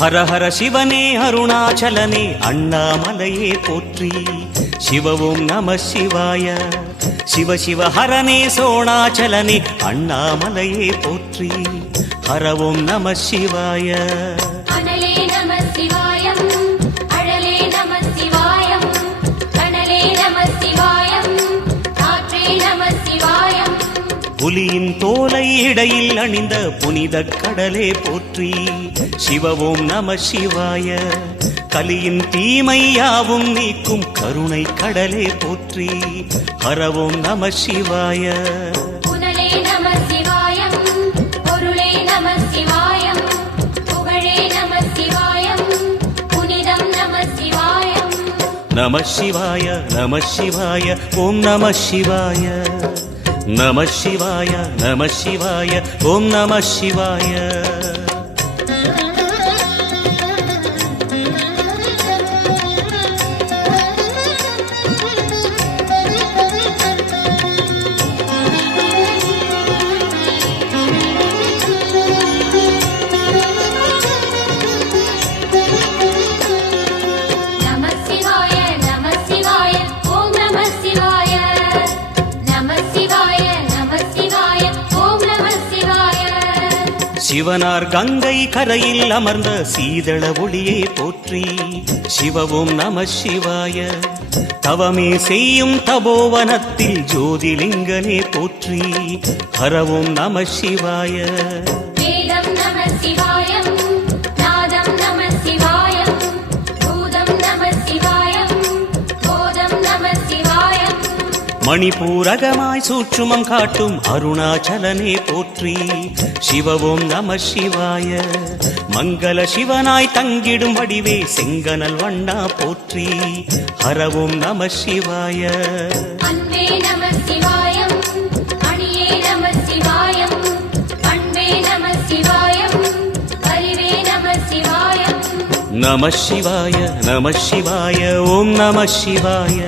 ஹர ஹர சிவனே அருணாச்சலனே அண்ணாமலையே போற்றி. சிவ ஓம் நம சிவாய. சிவ சிவ ஹரனே சோணாச்சலனே அண்ணாமலையே போற்றி. ஹர ஓம் நம சிவாய. அனலே நம சிவாயம், அழலே நம சிவாயம், கனலே நம சிவாயம், காற்றே நம சிவாயம். புலியின் தோலை இடையில் அணிந்த புனித கடலே போற்றி. சிவ ஓம் நம சிவாய. கலியின் தீமையாவும் நீக்கும் கருணை கடலே போற்றி. ஹர ஓம் நம சிவாய. புனலே நம சிவாயம், பொருளே நம சிவாயம், புகழே நம சிவாயம், புனிதம் நம சிவாயம். நம சிவாய நம சிவாய ஓம் நம சிவாய. நம சிவாய நம சிவாய ஓம் நம சிவாய. சிவனார் கங்கை கரையில் அமர்ந்த சீதள ஒளியே போற்றி. சிவ ஓம் நம சிவாய. தவமே செய்யும் தபோவனத்தில் ஜோதிலிங்கனே போற்றி. ஹர ஓம் நம சிவாய. வேதம் நம சிவாயம், நாதம் நம சிவாயம், பூதம் நம சிவாயம், போதம் நம சிவாயம். மணிபூரகமாய் சூட்சுமம் காட்டும் அருணாச்சலனே போற்றி. சிவ ஓம் நம சிவாய. மங்கள சிவனாய் தங்கிடும் வடிவே செங்கனல் வண்ணா போற்றி. ஹர ஓம் நம சிவாய. அன்பே நம சிவாயம், அணியே நம சிவாயம், பண்பே நம சிவாயம், அறிவே நம சிவாயம். நம சிவாய நம சிவாய ஓம் நம சிவாய.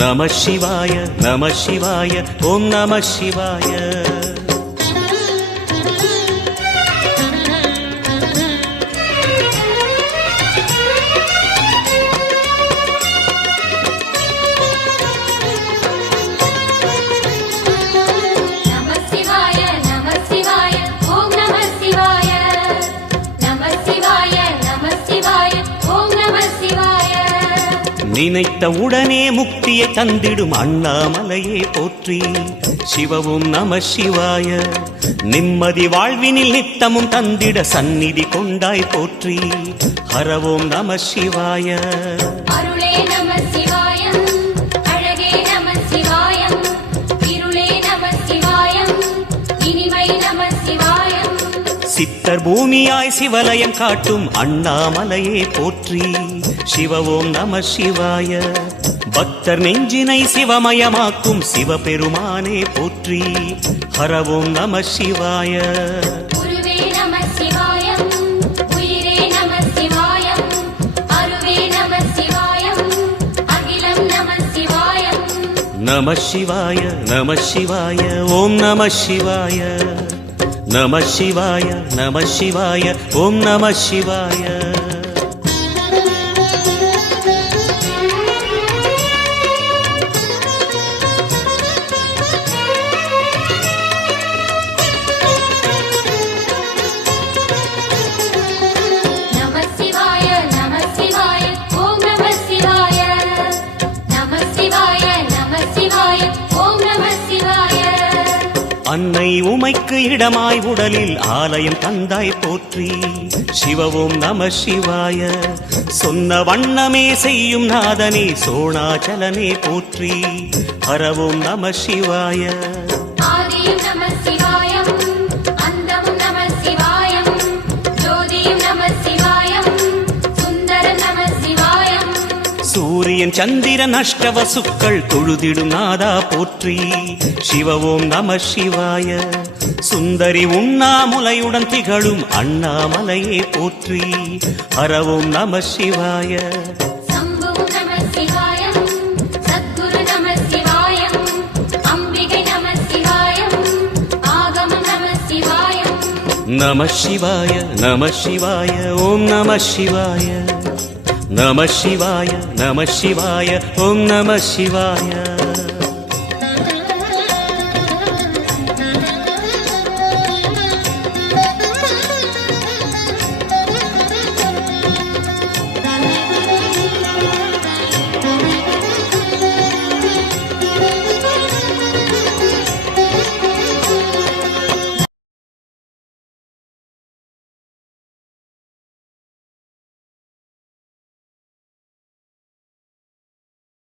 நம சிவாய நம சிவாய ஓம் நம சிவாய. நினைத்த உடனே முக்தியை தந்திடும் அண்ணாமலையே போற்றி. சிவ ஓம் நம சிவாய. நிம்மதி வாழ்வினில் நித்தமும் தந்திட சந்நிதி கொண்டாய் போற்றி. ஹர ஓம் நம சிவாய. அருளே நம சிவாயம், அழகே நம சிவாயம், இருளே நம சிவாயம், இனிமை நம சிவாயம். சித்தர் பூமியாய் சிவலயம் காட்டும் அண்ணாமலையே போற்றி. சிவ ஓம் நம சிவாய. பக்தர் நெஞ்சினை சிவமயமாக்கும் சிவபெருமானே போற்றி. ஹர ஓம் நம சிவாய. குருவே நம சிவாயம், உயிரே நம சிவாயம், அருவே நம சிவாயம், அகிலம் நம சிவாயம். நம சிவாய நம சிவாய ஓம் நம சிவாய. நம சிவாய நம சிவாய ஓம் நம சிவாய. அன்னை உமைக்கு இடமாய் உடலில் ஆலயம் தந்தாய் போற்றி. சிவ ஓம் நம சிவாய. சொன்ன வண்ணமே செய்யும் நாதனே சோணாச்சலனே போற்றி. ஹர ஓம் நம சிவாய. ஆதியும் நம சிவாயம், அந்தமும் நம சிவாயம், ஜோதியும் நம சிவாயம், சுந்தரம் நம சிவாயம். சூரியன் சந்திரன் அஷ்டவசுக்கள் தொழுதிடும் நாதா போற்றி. சிவ ஓம் நம சிவாய. சுந்தரி உண்ணாமுலையுடன் திகழும் அண்ணாமலையே போற்றி. ஹர ஓம் நம சிவாய. சம்பு நம சிவாயம், சத்குரு நம சிவாயம், அம்பிகை நம சிவாயம், ஆகமம் நம சிவாயம். நம சிவாய நம சிவாய ஓம் நம சிவாய நம சிவாய நம சிவாய ஓம் நம சிவாய